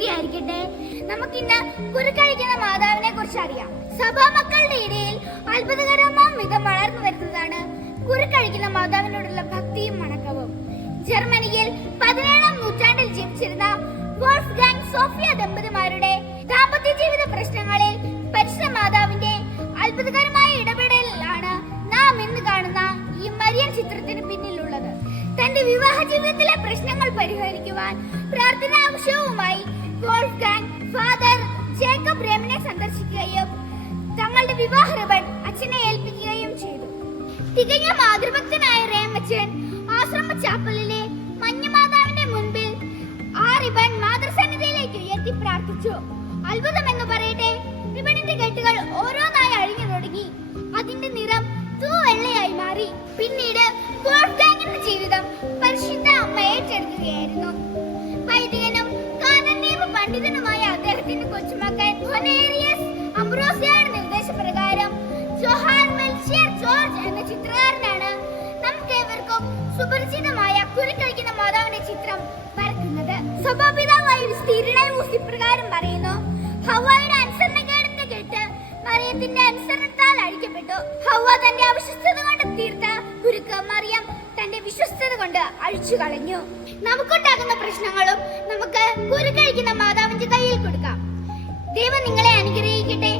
സ്തുതിയായിരിക്കട്ടെ. നമുക്കിന്ന് കുരുക്കഴിക്കുന്ന മാതാവിനെ കുറിച്ച് അറിയാം. സഭാമക്കളുടെ ഇടയിൽ അത്ഭുതകരമാം വിധം വളർന്നു വരുന്നതാണ് കുരുക്കഴിക്കുന്ന മാതാവിനോടുള്ള ഭക്തിയും വണക്കവും. ജർമ്മനിയിൽ 17-ാം നൂറ്റാണ്ടിൽ ജീവിച്ചിരുന്ന വോൾഫ്ഗാങ് സോഫിയ ദമ്പതിമാരുടെ ദാമ്പത്യ ജീവിത പ്രശ്നങ്ങളിൽ പരിശുദ്ധ മാതാവിന്റെ അത്ഭുതകരമായ ഇടപെടലാണ് നാം ഇന്ന് കാണുന്ന ഈ മരിയൻ ചിത്രത്തിന് പിന്നിലുള്ളത്. തന്റെ വിവാഹ ജീവിതത്തിലെ പ്രശ്നങ്ങൾ പരിഹരിക്കുവാൻ പ്രാർത്ഥന ആവശ്യവുമായി വോൾഫ്ഗാങ് ഫാദർ ജേക്കബ് റേമിനെ സന്ദർശിക്കുകയും തങ്ങളുടെ വിവാഹ റിബൺ അച്ഛനെ ഏൽപ്പിക്കുകയും ചെയ്തു. തികഞ്ഞ മാതൃഭക്തനായ റേമച്ചൻ ആശ്രമ ചാപ്പലിലെ മഞ്ഞമാതാവിന്റെ മുൻപിൽ ആ റിബൺ മാതൃസന്നിധിയിലേക്ക് ഉയർത്തി പ്രാർത്ഥിച്ചു. അത്ഭുതമെന്ന് പറയട്ടെ, റിബണിന്റെ കെട്ടുകൾ ഓരോന്നായി അഴിഞ്ഞു തുടങ്ങി. അതിന്റെ നിറം തൂവെള്ളയായി മാറി. പിന്നീട് വോൾഫ്ഗാങ്ങിന്റെ ജീവിതം പരിശുദ്ധ അമ്മ ഏറ്റെടുക്കുകയായിരുന്നു. വൈദികനും കാനനീയ പണ്ഡിതനുമായ അദ്ദേഹത്തിന്റെ കൊച്ചുമകൻ ഹൊനേരിയസ് അംബ്രോസിയയുടെ നിർദ്ദേശപ്രകാരം ജോഹാൻ മെൽഷിയർ ജോർജ് എന്ന ചിത്രകാരനാണ് നമുക്കേവർക്കും സുപരിചിതമായ കുരുക്കഴിക്കുന്ന മാതാവിന്റെ ചിത്രം വരയ്ക്കുന്നത്. സഭാപിതാവായ സ്ഥിരനായി ഇപ്രകാരം പറയുന്നു: ഹവ്വായുടെ അനുസരണക്കേടിന്റെ കെട്ട് മറിയത്തിന്റെ അനുസരണത്താൽ അഴിക്കപ്പെട്ടു. ഹവ്വ തന്റെ അവിശ്വസ്തത കൊണ്ട് തീർത്ത കുരുക്ക് മറിയം തന്റെ വിശ്വസ്തത കൊണ്ട് അഴിച്ചു കളഞ്ഞു. നമുക്കുണ്ടാകുന്ന പ്രശ്നങ്ങളും നമുക്ക് കുരുക്കഴിക്കുന്ന മാതാവിന്റെ കയ്യിൽ കൊടുക്കാം. ദൈവം നിങ്ങളെ അനുഗ്രഹിക്കട്ടെ.